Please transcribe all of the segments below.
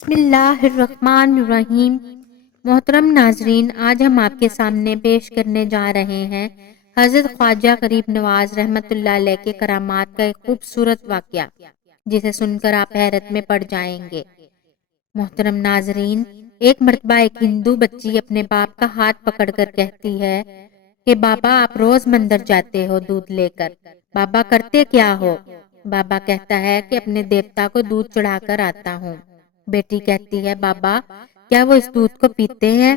بسم اللہ الرحمن الرحیم۔ محترم ناظرین، آج ہم آپ کے سامنے پیش کرنے جا رہے ہیں حضرت خواجہ غریب نواز رحمۃ اللہ علیہ کے کرامات کا ایک خوبصورت واقعہ، جسے سن کر آپ حیرت میں پڑ جائیں گے۔ محترم ناظرین، ایک مرتبہ ایک ہندو بچی اپنے باپ کا ہاتھ پکڑ کر کہتی ہے کہ بابا، آپ روز مندر جاتے ہو دودھ لے کر، بابا کرتے کیا ہو؟ بابا کہتا ہے کہ اپنے دیوتا کو دودھ چڑھا کر آتا ہوں۔ بیٹی کہتی ہے، بابا کیا وہ اس دودھ کو پیتے ہیں؟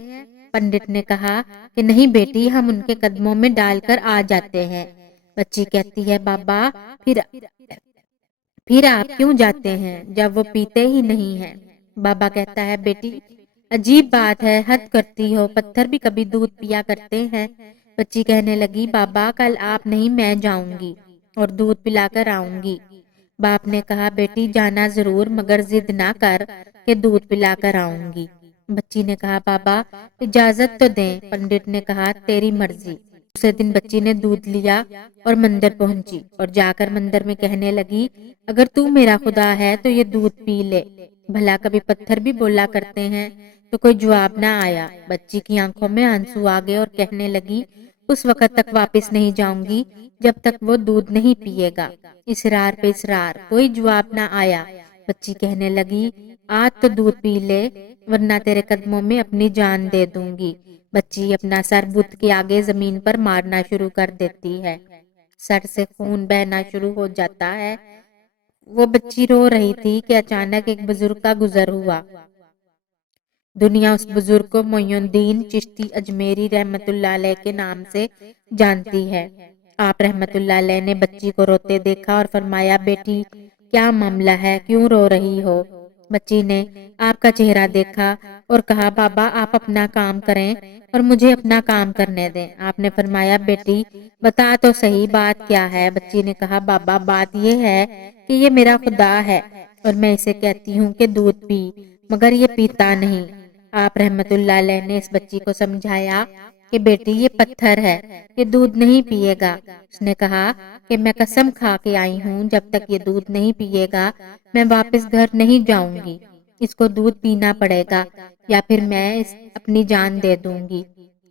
پنڈت نے کہا کہ نہیں بیٹی، ہم ان کے قدموں میں ڈال کر آ جاتے ہیں۔ بچی کہتی ہے، بابا پھر آپ کیوں جاتے ہیں جب وہ پیتے ہی نہیں ہیں؟ بابا کہتا ہے، بیٹی عجیب بات ہے، حد کرتی ہو، پتھر بھی کبھی دودھ پیا کرتے ہیں۔ بچی کہنے لگی، بابا کل آپ نہیں میں جاؤں گی اور دودھ پلا کر آؤں گی۔ باپ نے کہا، بیٹی جانا ضرور، مگر ضد نہ کر کہ دودھ پلا کر آؤں گی۔ بچی نے کہا، بابا اجازت تو دیں۔ پنڈت نے کہا، تیری مرضی۔ دوسرے دن بچی نے دودھ لیا اور مندر پہنچی اور جا کر مندر میں کہنے لگی، اگر تو میرا خدا ہے تو یہ دودھ پی لے۔ بھلا کبھی پتھر بھی بولا کرتے ہیں؟ تو کوئی جواب نہ آیا۔ بچی کی آنکھوں میں آنسو آ گئے اور کہنے لگی، اس وقت تک واپس نہیں جاؤں گی جب تک وہ دودھ نہیں پیے گا۔ اصرار پہ اصرار، کوئی جواب نہ آیا۔ بچی کہنے لگی، آج تو دودھ پی لے ورنہ تیرے قدموں میں اپنی جان دے دوں گی۔ بچی اپنا سر بت کے آگے زمین پر مارنا شروع کر دیتی ہے۔ سر سے خون بہنا شروع ہو جاتا ہے۔ وہ بچی رو رہی تھی کہ اچانک ایک بزرگ کا گزر ہوا۔ دنیا اس بزرگ کو معین الدین چشتی اجمیری رحمت اللہ علیہ کے نام سے جانتی ہے۔ آپ رحمت اللہ علیہ نے بچی کو روتے دیکھا اور فرمایا، بیٹی کیا معاملہ ہے، کیوں رو رہی ہو؟ بچی نے آپ کا چہرہ دیکھا اور کہا، بابا آپ اپنا کام کریں اور مجھے اپنا کام کرنے دیں۔ آپ نے فرمایا، بیٹی بتا تو صحیح بات کیا ہے؟ بچی نے کہا، بابا بات یہ ہے کہ یہ میرا خدا ہے اور میں اسے کہتی ہوں کہ دودھ پی، مگر یہ پیتا نہیں۔ آپ رحمت اللہ علیہ نے اس بچی کو سمجھایا کہ بیٹی یہ پتھر ہے، یہ دودھ نہیں پیے گا۔ اس نے کہا کہ میں قسم کھا کے آئی ہوں، جب تک یہ دودھ نہیں پیے گا میں واپس گھر نہیں جاؤں گی۔ اس کو دودھ پینا پڑے گا یا پھر میں اپنی جان دے دوں گی۔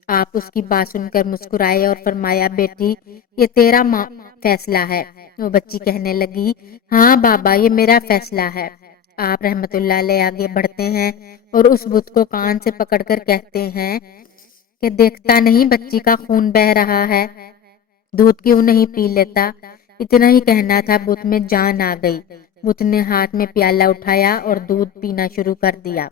آپ اس کی بات سن کر مسکرائے اور فرمایا، بیٹی یہ تیرا فیصلہ ہے۔ وہ بچی کہنے لگی، ہاں بابا یہ میرا فیصلہ ہے۔ آپ رحمت اللہ علیہ آگے بڑھتے ہیں اور اس بت کو کان سے پکڑ کر کہتے ہیں کہ دیکھتا نہیں بچی کا خون بہ رہا ہے، دودھ کیوں نہیں پی لیتا؟ اتنا ہی کہنا تھا، بت میں جان آ گئی۔ بت نے ہاتھ میں پیالہ اٹھایا اور دودھ پینا شروع کر دیا۔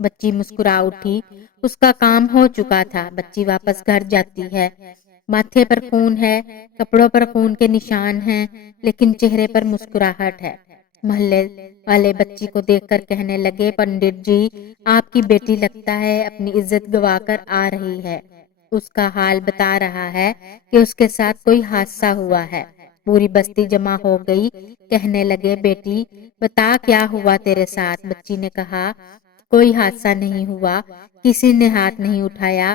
بچی مسکرا اٹھی، اس کا کام ہو چکا تھا۔ بچی واپس گھر جاتی ہے۔ ماتھے پر خون ہے، کپڑوں پر خون کے نشان ہیں، لیکن چہرے پر مسکراہٹ ہے۔ محلے والے بچی کو دیکھ کر کہنے لگے، پنڈت جی آپ کی بیٹی لگتا ہے اپنی عزت گوا کر آ رہی ہے۔ اس کا حال بتا رہا ہے کہ اس کے ساتھ کوئی حادثہ ہوا ہے۔ پوری بستی جمع ہو گئی، کہنے لگے، بیٹی بتا کیا ہوا تیرے ساتھ؟ بچی نے کہا، کوئی حادثہ نہیں ہوا، کسی نے ہاتھ نہیں اٹھایا،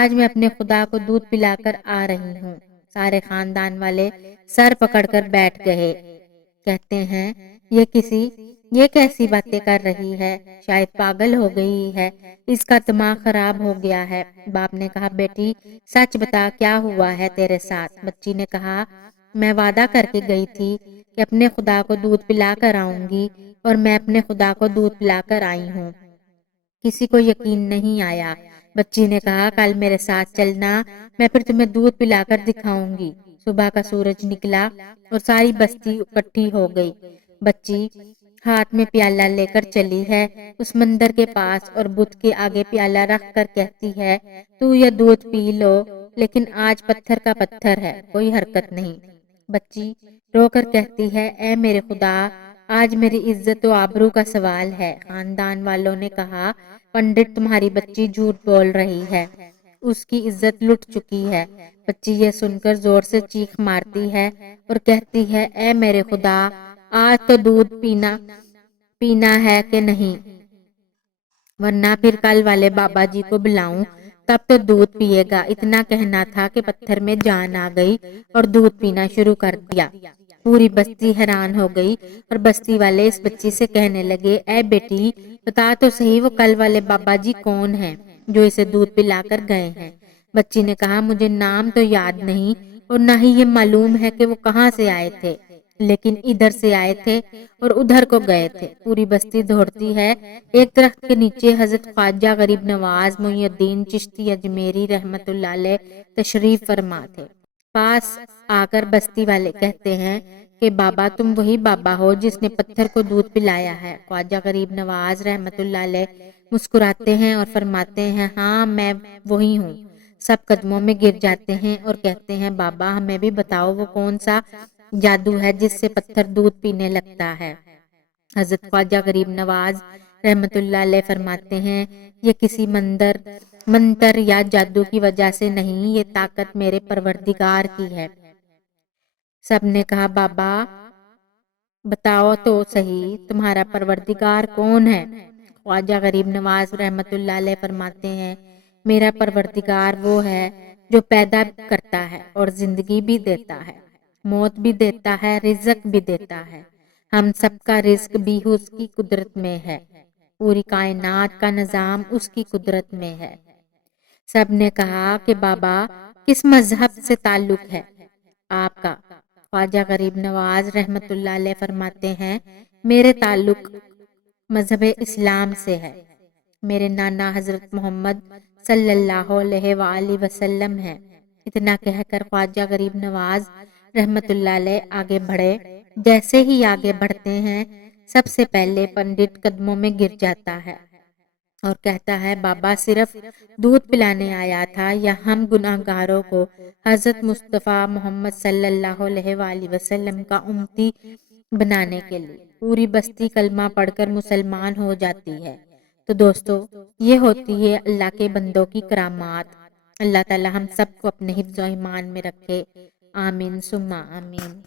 آج میں اپنے خدا کو دودھ پلا کر آ رہی ہوں۔ سارے خاندان والے سر پکڑ کر بیٹھ گئے۔ کہتے ہیں، یہ کیسی باتیں کر رہی ہے؟ شاید پاگل ہو گئی ہے، اس کا دماغ خراب ہو گیا ہے۔ باپ نے کہا، بیٹی سچ بتا کیا ہوا ہے تیرے ساتھ؟ بچی نے کہا، میں وعدہ کر کے گئی تھی کہ اپنے خدا کو دودھ پلا کر آؤں گی اور میں اپنے خدا کو دودھ پلا کر آئی ہوں۔ کسی کو یقین نہیں آیا۔ بچی نے کہا، کل میرے ساتھ چلنا، میں پھر تمہیں دودھ پلا کر دکھاؤں گی۔ صبح کا سورج نکلا اور ساری بستی اکٹھی ہو گئی۔ بچی ہاتھ میں پیالہ لے کر چلی ہے، اس مندر کے پاس اور بت کے آگے پیالہ رکھ کر کہتی ہے، تو یہ دودھ پی لو، لیکن آج پتھر کا پتھر ہے، کوئی حرکت نہیں۔ بچی رو کر کہتی ہے، اے میرے خدا، آج میری عزت و آبرو کا سوال ہے۔ خاندان والوں نے کہا، پنڈت تمہاری بچی جھوٹ بول رہی ہے، اس کی عزت لٹ چکی ہے۔ بچی یہ سن کر زور سے چیخ مارتی ہے اور کہتی ہے، اے میرے خدا، آج تو دودھ پینا ہے کہ نہیں، ورنہ پھر کل والے بابا جی کو بلاؤں، تب تو دودھ پیے گا۔ اتنا کہنا تھا کہ پتھر میں جان آ گئی اور دودھ پینا شروع کر دیا۔ پوری بستی حیران ہو گئی اور بستی والے اس بچی سے کہنے لگے، اے بیٹی بتا تو صحیح وہ کل والے بابا جی کون ہیں جو اسے دودھ پلا کر گئے ہیں؟ بچی نے کہا، مجھے نام تو یاد نہیں اور نہ ہی یہ معلوم ہے کہ وہ کہاں سے آئے تھے، لیکن ادھر سے آئے تھے اور ادھر کو گئے تھے۔ پوری بستی دوڑتی ہے۔ ایک درخت کے نیچے حضرت خواجہ غریب نواز محی الدین چشتی اجمیری رحمت اللہ علیہ تشریف فرما تھے۔ پاس آ کر بستی والے کہتے ہیں کہ بابا تم وہی بابا ہو جس نے پتھر کو دودھ پلایا ہے؟ خواجہ غریب نواز رحمت اللہ علیہ مسکراتے ہیں اور فرماتے ہیں، ہاں میں وہی ہوں۔ سب قدموں میں گر جاتے ہیں اور کہتے ہیں، بابا ہمیں بھی بتاؤ وہ کون سا جادو ہے جس سے پتھر دودھ پینے لگتا ہے؟ حضرت خواجہ غریب نواز رحمت اللہ علیہ فرماتے ہیں، یہ کسی منتر یا جادو کی وجہ سے نہیں، یہ طاقت میرے پروردگار کی ہے۔ سب نے کہا، بابا بتاؤ تو صحیح تمہارا پروردگار کون ہے؟ خواجہ غریب نواز رحمت اللہ علیہ فرماتے ہیں، میرا پروردگار وہ ہے جو پیدا کرتا ہے اور زندگی بھی دیتا ہے، موت بھی دیتا ہے، رزق بھی دیتا ہے۔ ہم سب کا رزق بھی اس کی قدرت میں ہے، پوری کائنات کا نظام اس کی قدرت میں ہے۔ سب نے کہا کہ بابا کس مذہب سے تعلق ہے آپ کا؟ خواجہ غریب نواز رحمت اللہ علیہ فرماتے ہیں، میرے تعلق مذہب اسلام سے ہے۔ میرے نانا حضرت محمد صلی اللہ علیہ وآلہ وسلم ہیں۔ اتنا کہہ کر خواجہ غریب نواز رحمت اللہ علیہ آگے بڑھے۔ جیسے ہی آگے بڑھتے ہیں، سب سے پہلے پنڈت قدموں میں گر جاتا ہے اور کہتا ہے، بابا صرف دودھ پلانے آیا تھا یا ہم گناہ گاروں کو حضرت مصطفیٰ محمد صلی اللہ علیہ وآلہ وسلم کا امتی بنانے کے لیے؟ پوری بستی کلمہ پڑھ کر مسلمان ہو جاتی ہے۔ تو دوستو، یہ ہوتی ہے اللہ کے بندوں کی کرامات۔ اللہ تعالی ہم سب کو اپنے حفظ و ایمان میں رکھے، آمین ثم آمین۔